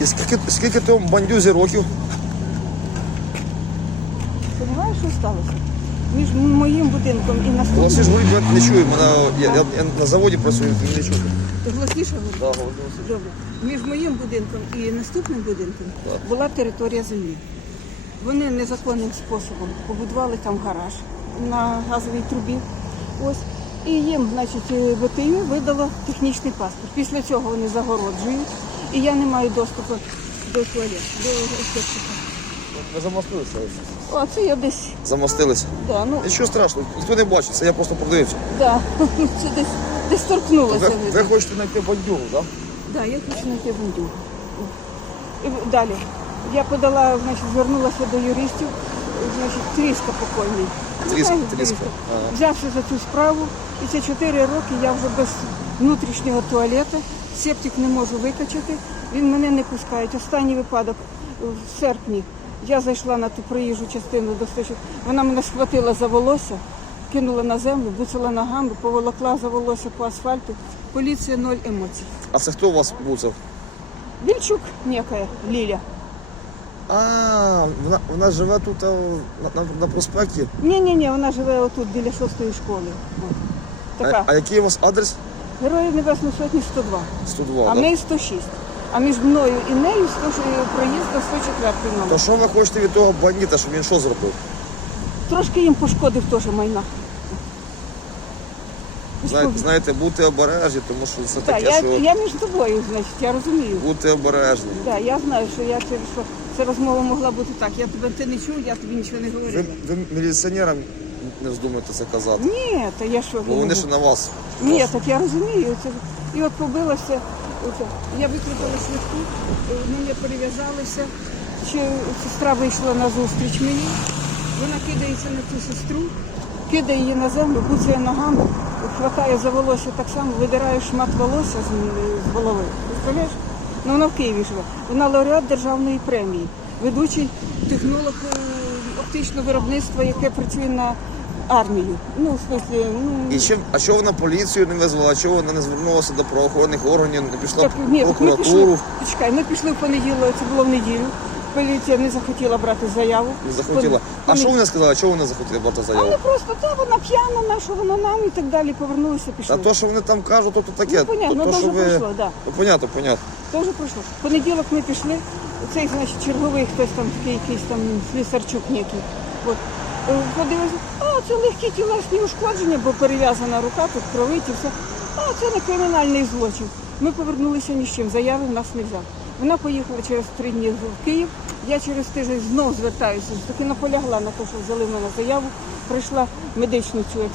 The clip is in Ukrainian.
І скільки, скільки тому бандюзі років? Понимаєш, що сталося? Між моїм будинком і наступним... ж говорить, я не чую. Я, я, я на заводі працюю, не чую. Ти голосніше говориш? Да, голоси. Добре. Між моїм будинком і наступним будинком Так. була територія землі. Вони незаконним способом побудували там гараж на газовій трубі. Ось. І їм, значить, е, ВТЮ видало технічний паспорт. Після цього вони загороджують, і я не маю доступу до туалету, до естетика. Ви замостилися? О, це я десь. Замостилися. Да, ну, Нічого страшного, ніхто не бачить, це я просто продивився. да, це десь, десь торкнулося. Ви, ви хочете знайти бандюгу, так? Да, я хочу знайти бандюгу. І Далі. Я подала, значить, звернулася до юристів, значить, тріска покойний. Тріска, Знаєте, тріска. Ага. Взявся за цю справу, і ці чотири роки я вже без внутрішнього туалету, септик не можу викачати, він мене не пускає. Останній випадок в серпні я зайшла на ту проїжджу частину до сточок. Вона мене схватила за волосся, кинула на землю, буцала ногами, поволокла за волосся по асфальту. Поліція ноль емоцій. А це хто у вас буцав? Вільчук некая Ліля. А, вона, вона живе тут а, на, на, на проспекті. Ні, ні, вона живе отут біля шостої школи. От. А, Така. а який у вас адрес? Героїв Небесної Сотні 102. 102, А в неї 106. А між мною і нею 100 проїзд до 104 То що ви хочете від того бандита, щоб він що зробив? Трошки їм пошкодив теж майна. Знаєте, знаєте, бути обережні, тому що це Так, таке, я, що я між тобою, значить, я розумію. бути обережні. Так, я знаю, що я через що ця розмова могла бути так. Я тебе ти не чув, я тобі нічого не Ви, говорила. ви міліціонерам не вздумайте це казати, Ні, та я що? бо вони ще на вас. Ні, так я розумію. Це... І от побилася, оце. я викликала швидку, е, мене перев'язалися. Ще сестра вийшла на зустріч мені. Вона кидається на цю сестру, кидає її на землю, буцає ногами, хватає за волосся так само, видирає шмат волосся з, з голови. Представляєш? Ну вона в Києві живе. Вона лауреат державної премії, ведучий технолог е, оптичного виробництва, яке працює на армію. Ну, в смислі, ну, І чим, а чого вона поліцію не визвала, чого вона не звернулася до правоохоронних органів, не пішла Так, ні, в так ми пішли. прокуратуру, Почекай, ми пішли в понеділок, це було в неділю. Поліція не захотіла брати заяву. не захотіла. А що вони сказали, чого вони захотіли брати Але заяву? просто та вона п'яна, на що вона нам і так далі. Повернулися, пішли. Та то, що вони там кажуть, то, то таке. Ну, понятно, то, то що вже ви... пройшло, да. Ну, понятно, понятно. Вже пройшло. В понеділок ми пішли. Цей, значить, черговий хтось там такий якийсь там слісарчук який. От. Е, Подивився, а це легкі тілесні ушкодження, бо перев'язана рука, тут кровить і все. А це не кримінальний злочин. Ми повернулися ні з чим, заяви в нас не взяв. Вона поїхала через три дні в Київ. Я через тиждень знов звертаюся, таки наполягла на те, що взяли в мене заяву, прийшла медичну цю експертизу.